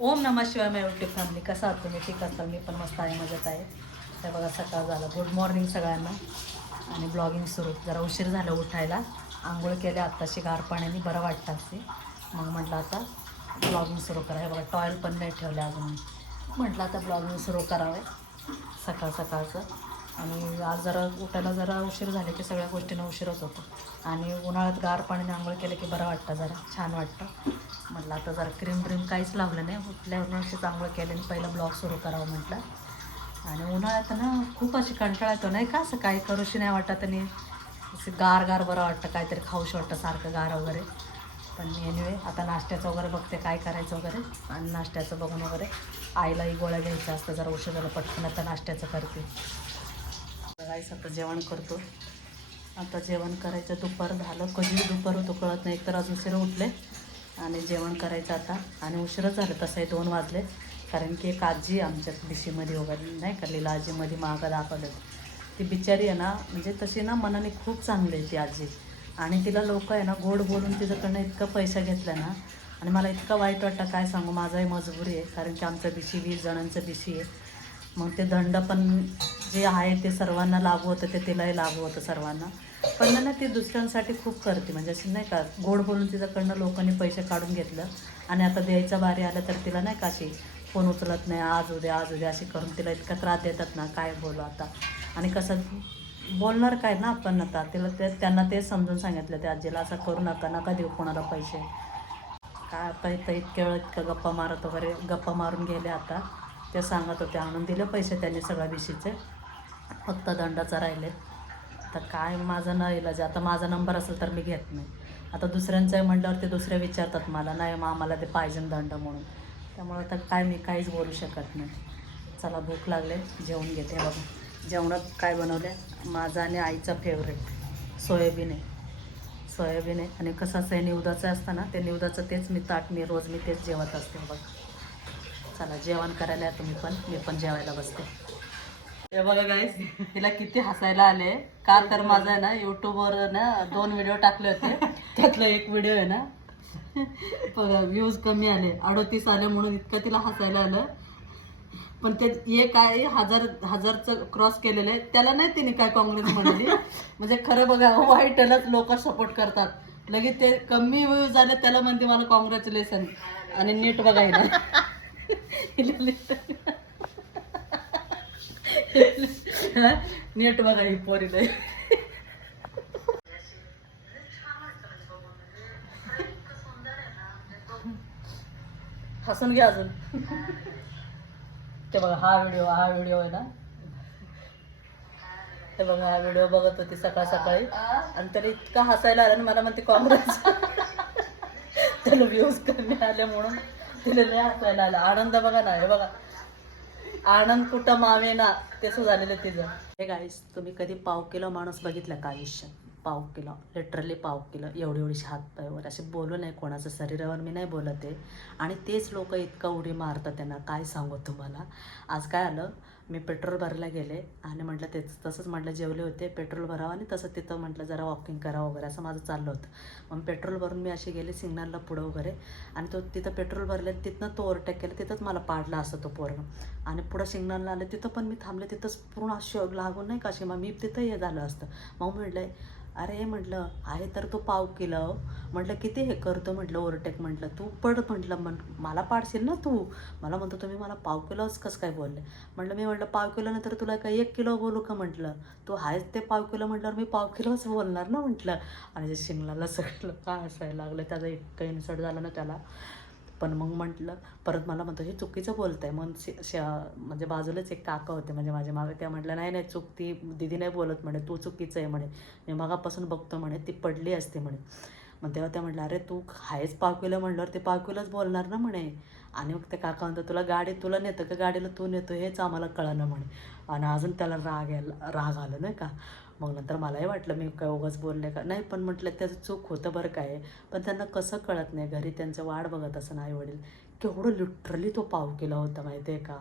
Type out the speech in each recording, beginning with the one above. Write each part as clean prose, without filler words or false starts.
ओम नमः शिवाय माझ्या यूट्यूब फॅमिली. कसा आहात तुम्ही? ठीक असताल? मी पण मस्त आहे, मजेत आहे. तर बघा सकाळ झालं. गुड मॉर्निंग सगळ्यांना. आणि ब्लॉगिंग सुरू. जरा उशीर झालं उठायला. आंघोळ केले आत्ताशी गार पाण्याने, बरं वाटतं असे. मग म्हटलं आता ब्लॉगिंग सुरू करा. हे बघा टॉयल पण नाही ठेवले अजून. म्हटलं आता ब्लॉगिंग सुरू करावं सकाळ सकाळचं. आणि आज जरा उठायला जरा उशीर झाले की सगळ्या गोष्टींना उशीरच होतो. आणि उन्हाळ्यात गार पाण्याने आंघोळ केलं की बरं वाटतं, जरा छान वाटतं. म्हटलं आता जरा क्रीम काहीच लावलं नाही. उठल्यावर अशी चांगलं केलं आणि पहिला ब्लॉग सुरू करावं म्हटलं. आणि उन्हाळ्यात ना खूप अशी कंटाळा येतो नाही का, असं काही करूशी नाही वाटत. आणि असं गार गार बरं वाटतं, काहीतरी खाऊशी वाटतं सारखं गार वगैरे. पण एनिवे आता नाश्त्याचं वगैरे बघते काय करायचं वगैरे. आणि नाश्त्याचं बघून वगैरे आईलाही गोळ्या घ्यायचं असतं, जरा उशीर झालं पटकन आता नाश्त्याचं करते. गाईस आता जेवण करतो. आता जेवण करायचं. दुपार झालं, कधी दुपार होतो कळत नाही. एकतर आज उशीर उठले आणि जेवण करायचं आता. आणि उशीरच झालं तसंही 2 वाजले. कारण की एक आजी आमच्यात बिशीमध्ये वगैरे नाही का, लीला आजीमध्ये मागं दाखवलं. ती बिचारी आहे ना, म्हणजे तशी ना मनाने खूप चांगली आहे ती आजी. आणि तिला लोक आहे ना गोड बोलून तिच्याकडनं इतकं पैसा घेतला ना. आणि मला इतकं वाईट वाटतं काय सांगू. माझाही मजबुरी आहे, कारण की आमचं बिशी 20 जणांचं बिशी आहे. मग ते दंड पण जे आहे ते सर्वांना लागू होतं, ते तिलाही लागू होतं सर्वांना. पण ना ती दुसऱ्यांसाठी खूप करते, म्हणजे अशी नाही का गोड बोलून तिच्याकडनं लोकांनी पैसे काढून घेतलं. आणि आता द्यायचा बारी आलं तर तिला नाही का अशी फोन उचलत नाही, आज उद्या आज उद्या अशी करून तिला इतका त्रास देतात ना, काय बोलू आता. आणि कसं बोलणार काय ना आपण. आता तिला त्यांना तेच समजून सांगितलं त्या आजीला, असं करू नका, नका देऊ कोणाला पैसे. काय आता इथं इतक्या वेळ इतकं गप्पा मारत वगैरे, गप्पा मारून गेले आता. ते सांगत होते आणून दिले पैसे त्यांनी सगळ्या बिशीचे, फक्त दंडाचा राहिले. तर काय माझं न इलाज. आता माझा नंबर असेल तर मी घेत नाही. आता दुसऱ्यांचं आहे म्हटल्यावर ते दुसरे विचारतात मला, नाही मग आम्हाला ते पाहिजे दंड म्हणून. त्यामुळे आता काय मी काहीच बोलू शकत नाही. चला भूक लागले, जेवून घेते. बघा जेवणात काय बनवलं आहे. माझा आणि आईचा फेवरेट सोयाबीन आहे. सोयाबीन आहे. आणि कसं असं आहे, निवदाचं असतं ना, ते निवदाचं तेच मी ताट, मी तेच जेवत असते. बघा चला जेवण करायला या तुम्ही पण, मी पण जेवायला बसते. हे बघा गाईस, तिला किती हसायला आले. का तर माझं आहे ना यूट्यूबवर ना 2 व्हिडिओ टाकले होते. त्यातला एक व्हिडिओ आहे ना, बघा व्ह्यूज कमी आले, 38 आले, म्हणून इतकं तिला हसायला आलं. पण ते एक आहे हजारचं क्रॉस केलेलं आहे, त्याला नाही तिने काय काँग्रेस म्हणली. म्हणजे खरं बघा वाईटलाच लोक सपोर्ट करतात. लगेच ते कमी व्ह्यूज झाले त्याला म्हणते मला कॉंग्रॅच्युलेशन. आणि नीट बघायला नीट बघा ही पोरीला. हसून घ्या अजून. ते बघा हा व्हिडिओ आहे ना. ते बघा हा व्हिडिओ बघत होती सकाळ सकाळी, आणि तरी इतका हसायला आला ना, मला म्हणते काँग्रेस. त्याला व्ह्यूज कमी आले म्हणून तिला लय हसायला आला. आनंद बघा ना, हे बघा आनंद कुठं मावे ना, ते सुद्धा झालेलं तिचं. हे गाईस, तुम्ही कधी पाव किलो माणूस बघितला का आयुष्यात? पाव किलो, लिटरली पाव किलो, एवढी एवढीशी हातपायवर. असे बोलू नाही कोणाचं शरीरावर मी नाही बोलत आहे. आणि तेच लोक इतका उडी मारतात त्यांना काय सांगू तुम्हाला. आज काय आलं, मी पेट्रोल भरायला गेले आणि म्हटलं तेच तसंच म्हटलं, जेवले होते, पेट्रोल भरावं आणि तसं तिथं म्हटलं जरा वॉकिंग करावं वगैरे, असं माझं चाललं होतं. मग पेट्रोल भरून मी अशी गेले सिग्नलला पुढं वगैरे. आणि तो तिथं पेट्रोल भरले, तिथनं तो ओव्हरटेक केलं, तिथंच मला पाडला असं तो पोरं. आणि पुढं सिग्नलला आले, तिथं पण मी थांबले, तिथंच पूर्ण अशी लागून नाही का अशी, मग मी तिथं हे झालं असतं. मग म्हटलं अरे म्हटलं आहे तर तू पाव किलो. म्हटलं किती हे करतो म्हटलं ओव्हरटेक, म्हटलं तू पड म्हटलं, मला पाडशील ना तू. मला म्हणतो तुम्ही मला पाव किलोच कसं काय बोलले. म्हटलं मी म्हटलं पाव किलो नंतर तुला काय 1 किलो बोलू का म्हटलं. तू आहेच ते पाव किलो म्हटल्यावर मी पाव किलोच बोलणार ना म्हटलं. आणि जे शिंगलाला सगळं काय असायला लागलं, त्याचा इतकं इन्सर्ट झालं ना त्याला. पण मग म्हटलं परत, मला म्हणतो हे चुकीचं बोलत आहे. मग म्हणजे बाजूलाच एक काका होते म्हणजे माझ्या मागे, त्या म्हटलं नाही नाही चूक ती दिदी नाही बोलत म्हणे, तू चुकीचं आहे म्हणे, मी मगापासून बघतो म्हणे, ती पडली असते म्हणे. मग तेव्हा त्या म्हटलं अरे तू आहेच पाव किलो म्हटल्यावर ते पाव किलोच बोलणार ना म्हणे. आणि मग ते काका म्हणतो तुला तुला नेतं का गाडीला तू नेतो हेच आम्हाला कळलं म्हणे. आणि अजून त्याला राग आलं नाही का. मग नंतर मलाही वाटलं मी काय उगाच बोलले का नाही, पण म्हटलं त्याचं चूक होतं बरं काय. पण त्यांना कसं कळत नाही, घरी त्यांचं वाढ बघत असं आई वडील. केवढं लिटरली तो पाव केला होता माहिती आहे का.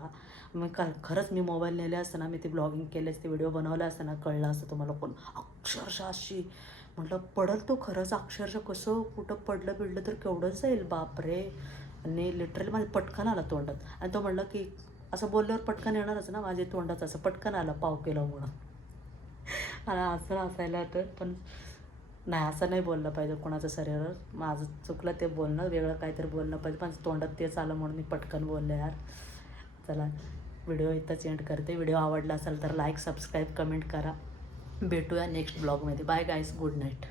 मग खरंच मी मोबाईल नेले असताना, मी ती ब्लॉगिंग केली असते, व्हिडिओ बनवला असताना कळलं असतं तुम्हाला. कोण अक्षरशः अशी म्हटलं पडल तो खरंच, अक्षरशः कसं कुठं पडलं तर केवढं जाईल बापरे. आणि लिटरली माझ्या पटकन आला तोंडात. आणि तो म्हणलं की असं बोलल्यावर पटकन येणारच ना, माझ्या तोंडात असं पटकन आलं 1/2 किलो म्हणून. आणि असं हसायला होतं, पण नाही असं नाही बोललं पाहिजे कोणाचं शरीरावर. माझं चुकलं ते बोलणं, वेगळं काहीतरी बोलणं पाहिजे, पण तोंडात तेच आलं म्हणून मी पटकन बोलले यार. चला व्हिडिओ इथंच एंड करते. व्हिडिओ आवडला असेल तर लाईक, सबस्क्राईब, कमेंट करा. भेटूया नेक्स्ट ब्लॉगमध्ये. Bye guys, good night.